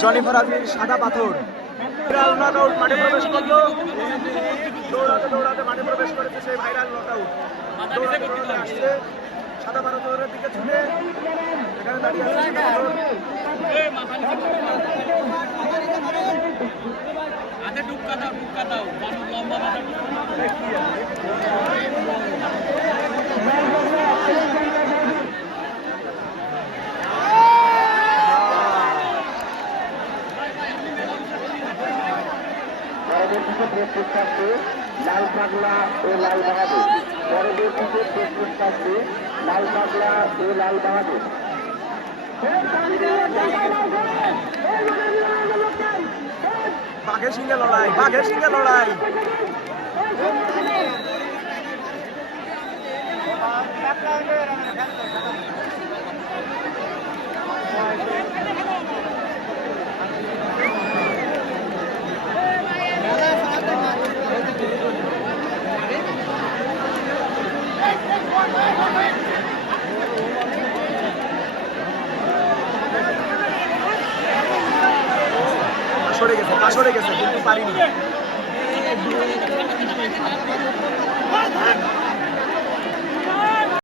Johnny ফরাজির সাদা পাথর viral knockout মাঠে প্রবেশ করলো। দৌড়াতে দৌড়াতে মাঠে প্রবেশ করেছে সেই ভাইরাল নকআউট। দৌড়াতে দৌড়াতে আসছে সাদা পাথরের দিকে ছুটে, এখানে দাঁড়িয়ে আছে সাদা পাথর। পরবর্তীতে প্রস্তুত থাকছে লাল পাগলা ও লাল বাহাদুর। পরবর্তীতে প্রস্তুত থাকছে লাল পাগলা ও লাল বাহাদুর। বাঘের সঙ্গে লড়াই, বাঘের সঙ্গে লড়াই। সরে গেছে কিন্তু পারিনি।